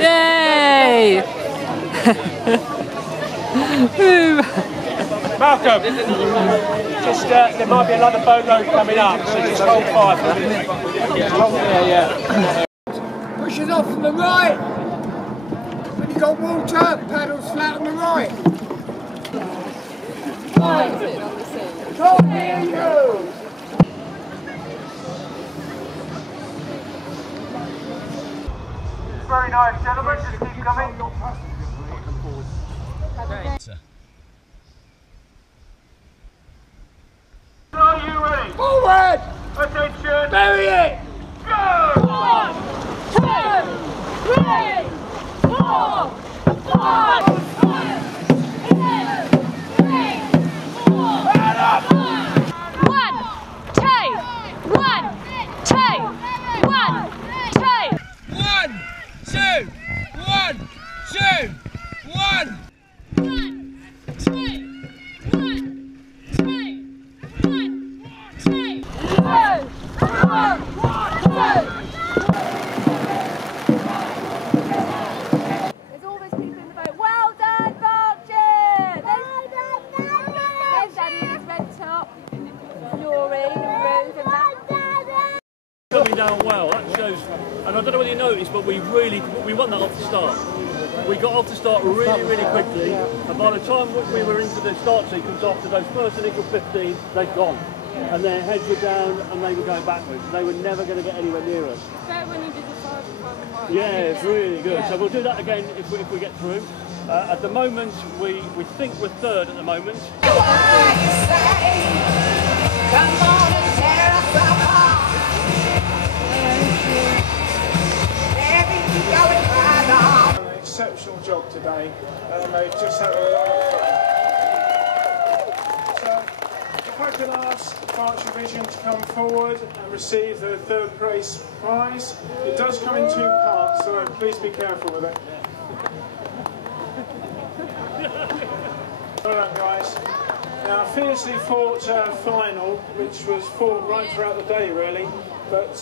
Yay! Malcolm, just there might be another boat load coming up, so just hold fire for a minute. Hold there, yeah. Push it off from the right. When you got water, paddles flat on the right. Can't hear you. Very nice, gentlemen. Just keep coming. Are you ready? Forward. Attention. Bury it. Go! 1, 2, 3, 4, 5, 6, There's all those people in the boat. Well done, Berkshire! There's Daddy's red top, Noreen and Ruth and that. Coming down well, that shows, and I don't know whether you noticed, but we won that off the start. We got off the start really quickly, and by the time we were into the start sequence after those first initial 15, they'd gone. And their heads were down and they were going backwards. They were never going to get anywhere near us. Better when you did the 5 and 5 and 1. Yeah, it's really good. So we'll do that again if we get through. At the moment, we think we're third at the moment. An exceptional job today. They've just had a lot of fun. So, if I could ask Berkshire Vision to come forward and receive the third prize. It does come in 2 parts, so please be careful with it. Well done, guys. Now, a fiercely fought final, which was fought right throughout the day, really. But